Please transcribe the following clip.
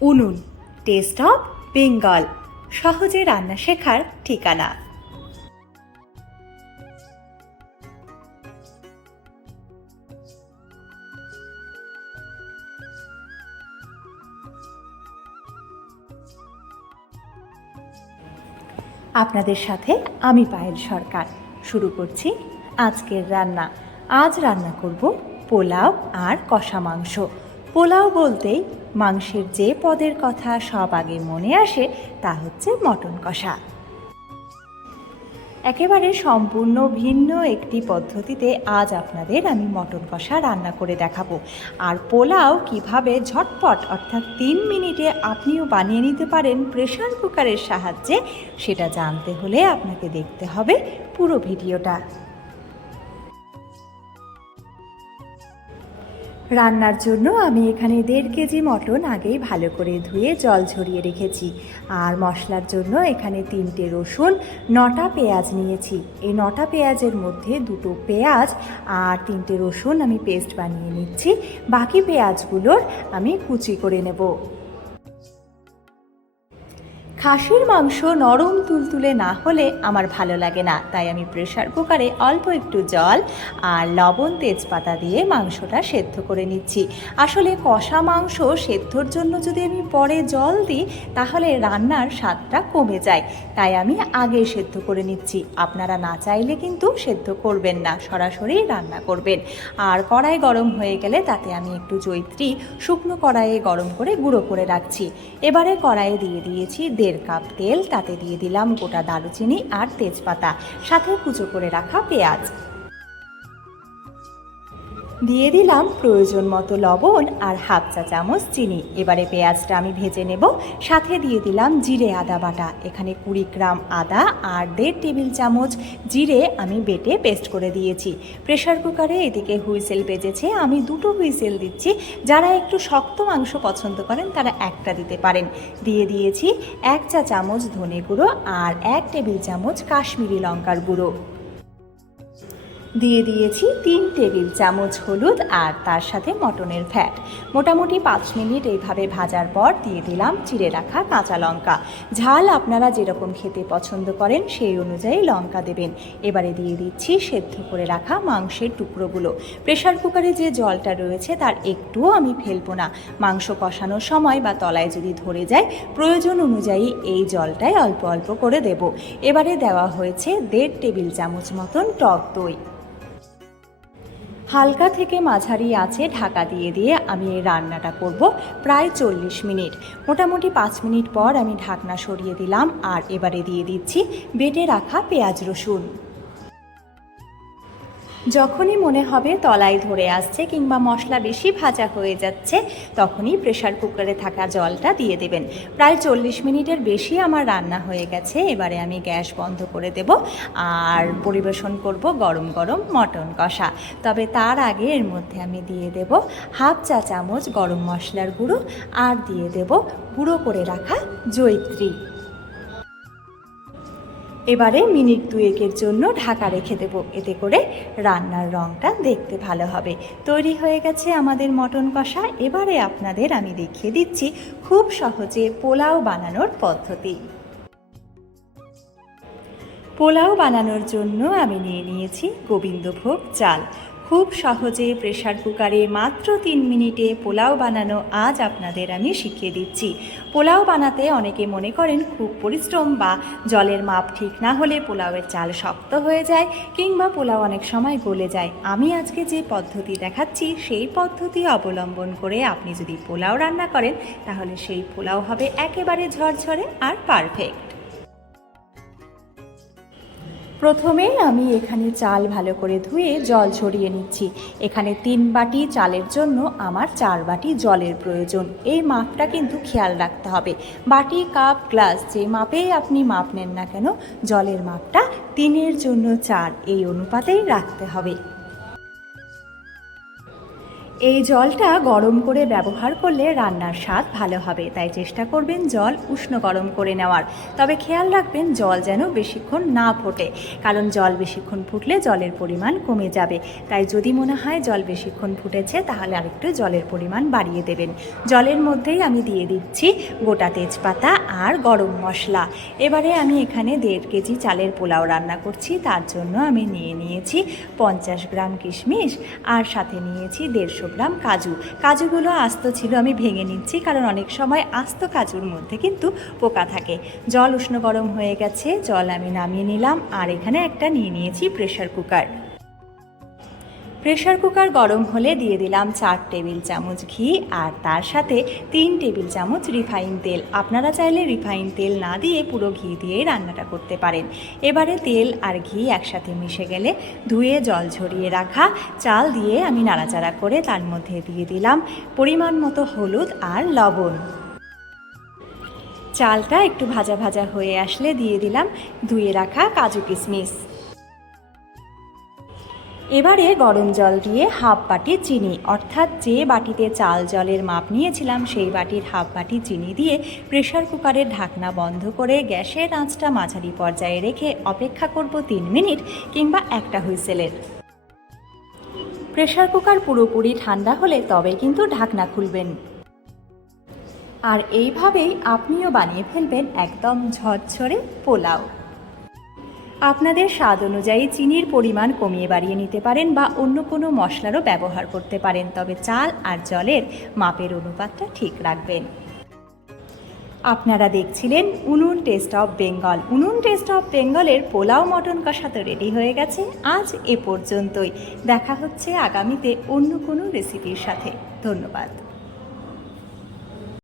উনুন, test of Bengal, সহজে রান্না শেখার ঠিকানা। আপনাদের সাথে আমি পায়েল সরকার। শুরু করছি আজকের রান্না। আজ রান্না করব পোলাও আর কষা মাংস। পোলাও বলতেই মাংসের যে পদের কথা সব আগে মনে আসে তা হচ্ছে মটন কষা। একেবারে সম্পূর্ণ ভিন্ন একটি পদ্ধতিতে আজ আপনাদের আমি মটন কষা রান্না করে দেখাবো। আর পোলাও কিভাবে ঝটপট অর্থাৎ 3 মিনিটে আপনিও বানিয়ে নিতে পারেন প্রেসার কুকারের সাহায্যে, সেটা জানতে হলে আপনাকে দেখতে হবে পুরো ভিডিওটা। রান্নার জন্য আমি এখানে 1.5 কেজি মটন আগেই ভালো করে ধুয়ে জল ঝরিয়ে রেখেছি। আর মশলার জন্য এখানে 3টে রসুন, 9টা পেঁয়াজ নিয়েছি। এই 9টা পেঁয়াজের মধ্যে 2টো পেঁয়াজ আর 3টে রসুন আমি পেস্ট বানিয়ে নিচ্ছি। বাকি পেঁয়াজগুলোর আমি কুচি করে নেব। খাসির মাংস নরম তুলতুলে না হলে আমার ভালো লাগে না, তাই আমি প্রেসার কুকারে অল্প একটু জল আর লবণ তেজপাতা দিয়ে মাংসটা সেদ্ধ করে নিচ্ছি। আসলে কষা মাংস সেদ্ধর জন্য যদি আমি পরে জল দিই তাহলে রান্নার স্বাদটা কমে যায়, তাই আমি আগে সেদ্ধ করে নিচ্ছি। আপনারা না চাইলে কিন্তু সেদ্ধ করবেন না, সরাসরি রান্না করবেন। আর কড়াই গরম হয়ে গেলে তাতে আমি একটু জয়িত্রী শুকনো কড়াইয়ে গরম করে গুঁড়ো করে রাখছি। এবারে কড়াইয়ে দিয়ে দিয়েছি 1.5 কাপ তেল, তাতে দিয়ে দিলাম গোটা দারুচিনি আর তেজপাতা, সাথে কুচো করে রাখা পেঁয়াজ। দিয়ে দিলাম প্রয়োজন মতো লবণ আর 1/2 চা চামচ চিনি। এবারে পেঁয়াজটা আমি ভেজে নেব। সাথে দিয়ে দিলাম জিরে আদা বাটা। এখানে 20 গ্রাম আদা আর 1.5 টেবিল চামচ জিরে আমি বেটে পেস্ট করে দিয়েছি। প্রেসার কুকারে এদিকে হুইসেল বেজেছে, আমি 2টো হুইসেল দিচ্ছি। যারা একটু শক্ত মাংস পছন্দ করেন তারা একটা দিতে পারেন। দিয়ে দিয়েছি 1 চা চামচ ধনে গুঁড়ো আর 1 টেবিল চামচ কাশ্মীরি লঙ্কার গুঁড়ো। দিয়ে দিয়েছি 3 টেবিল চামচ হলুদ আর তার সাথে মটনের ফ্যাট। মোটামুটি 5 মিনিট এইভাবে ভাজার পর দিয়ে দিলাম চিড়ে রাখা কাঁচা লঙ্কা। ঝাল আপনারা যেরকম খেতে পছন্দ করেন সেই অনুযায়ী লঙ্কা দেবেন। এবারে দিয়ে দিচ্ছি সেদ্ধ করে রাখা মাংসের টুকরোগুলো। প্রেসার কুকারে যে জলটা রয়েছে তার একটুও আমি ফেলবো না। মাংস কষানোর সময় বা তলায় যদি ধরে যায় প্রয়োজন অনুযায়ী এই জলটাই অল্প অল্প করে দেব। এবারে দেওয়া হয়েছে 1.5 টেবিল চামচ মতন টক দই। হালকা থেকে মাঝারি আঁচে ঢাকা দিয়ে দিয়ে আমি এই রান্নাটা করব প্রায় 40 মিনিট। মোটামুটি 5 মিনিট পর আমি ঢাকনা সরিয়ে দিলাম আর এবারে দিয়ে দিচ্ছি বেটে রাখা পেঁয়াজ রসুন। যখনই মনে হবে তলায় ধরে আসছে কিংবা মশলা বেশি ভাজা হয়ে যাচ্ছে তখনই প্রেসার কুকারে থাকা জলটা দিয়ে দেবেন। প্রায় 40 মিনিটের বেশি আমার রান্না হয়ে গেছে। এবারে আমি গ্যাস বন্ধ করে দেব আর পরিবেশন করব গরম গরম মটন কষা। তবে তার আগে এর মধ্যে আমি দিয়ে দেব 1/2 চা চামচ গরম মশলার গুঁড়ো আর দিয়ে দেব গুঁড়ো করে রাখা জয়িত্রী। এবারে মিনিট 2-এর জন্য ঢাকা রেখে দেব, এতে করে রান্নার রঙটা দেখতে ভালো হবে। তৈরি হয়ে গেছে আমাদের মটন কষা। এবারে আপনাদের আমি দেখিয়ে দিচ্ছি খুব সহজে পোলাও বানানোর পদ্ধতি। পোলাও বানানোর জন্য আমি নিয়ে নিয়েছি গোবিন্দভোগ চাল। খুব সহজে প্রেসার কুকারে মাত্র 3 মিনিটে পোলাও বানানো আজ আপনাদের আমি শিখিয়ে দিচ্ছি। পোলাও বানাতে অনেকে মনে করেন খুব পরিশ্রম বা জলের মাপ ঠিক না হলে পোলাওয়ের চাল শক্ত হয়ে যায় কিংবা পোলাও অনেক সময় গলে যায়। আমি আজকে যে পদ্ধতি দেখাচ্ছি সেই পদ্ধতি অবলম্বন করে আপনি যদি পোলাও রান্না করেন তাহলে সেই পোলাও হবে একেবারে ঝরঝরে আর পারফেক্ট। প্রথমে আমি এখানে চাল ভালো করে ধুয়ে জল ঝরিয়ে নিচ্ছি। এখানে 3 বাটি চালের জন্য আমার 4 বাটি জলের প্রয়োজন। এই মাপটা কিন্তু খেয়াল রাখতে হবে। বাটি, কাপ, গ্লাস যে মাপেই আপনি মাপ নেন না কেন জলের মাপটা 3-এর জন্য 4 এই অনুপাতেই রাখতে হবে। এই জলটা গরম করে ব্যবহার করলে রান্নার স্বাদ ভালো হবে, তাই চেষ্টা করবেন জল উষ্ণ গরম করে নেওয়ার। তবে খেয়াল রাখবেন জল যেন বেশিক্ষণ না ফোটে, কারণ জল বেশিক্ষণ ফুটলে জলের পরিমাণ কমে যাবে। তাই যদি মনে হয় জল বেশিক্ষণ ফুটেছে তাহলে আরেকটু জলের পরিমাণ বাড়িয়ে দেবেন। জলের মধ্যেই আমি দিয়ে দিচ্ছি গোটা তেজপাতা আর গরম মশলা। এবারে আমি এখানে 1.5 কেজি চালের পোলাও রান্না করছি, তার জন্য আমি নিয়েছি 50 গ্রাম কিশমিশ আর সাথে নিয়েছি 150 গ্রাম কাজু। কাজুগুলো আস্ত ছিল, আমি ভেঙে নিচ্ছি, কারণ অনেক সময় আস্ত কাজুর মধ্যে কিন্তু পোকা থাকে। জল উষ্ণ গরম হয়ে গেছে, জল আমি নামিয়ে নিলাম। আর এখানে একটা নিয়েছি প্রেসার কুকার। প্রেসার কুকার গরম হলে দিয়ে দিলাম 4 টেবিল চামচ ঘি আর তার সাথে 3 টেবিল চামচ রিফাইন তেল। আপনারা চাইলে রিফাইন তেল না দিয়ে পুরো ঘি দিয়েই রান্নাটা করতে পারেন। এবারে তেল আর ঘি একসাথে মিশে গেলে ধুয়ে জল ঝরিয়ে রাখা চাল দিয়ে আমি নাড়াচাড়া করে তার মধ্যে দিয়ে দিলাম পরিমাণ মতো হলুদ আর লবণ। চালটা একটু ভাজা ভাজা হয়ে আসলে দিয়ে দিলাম ধুয়ে রাখা কাজু কিশমিশ। এবারে গরম জল দিয়ে হাফ বাটি চিনি, অর্থাৎ যে বাটিতে চাল জলের মাপ নিয়েছিলাম সেই বাটির হাফ বাটি চিনি দিয়ে প্রেসার কুকারের ঢাকনা বন্ধ করে গ্যাসের আঁচটা মাঝারি পর্যায়ে রেখে অপেক্ষা করব 3 মিনিট কিংবা একটা হুইসেলের। প্রেসার কুকার পুরোপুরি ঠান্ডা হলে তবে কিন্তু ঢাকনা খুলবেন। আর এইভাবেই আপনিও বানিয়ে ফেলবেন একদম ঝরঝরে পোলাও। আপনাদের স্বাদ অনুযায়ী চিনির পরিমাণ কমিয়ে বাড়িয়ে নিতে পারেন বা অন্য কোনো মশলারও ব্যবহার করতে পারেন, তবে চাল আর জলের মাপের অনুপাতটা ঠিক রাখবেন। আপনারা দেখছিলেন উনুন টেস্ট অফ বেঙ্গল। উনুন টেস্ট অফ বেঙ্গলের পোলাও মটন কষা তো রেডি হয়ে গেছে। আজ এ পর্যন্তই, দেখা হচ্ছে আগামীতে অন্য কোনো রেসিপির সাথে। ধন্যবাদ।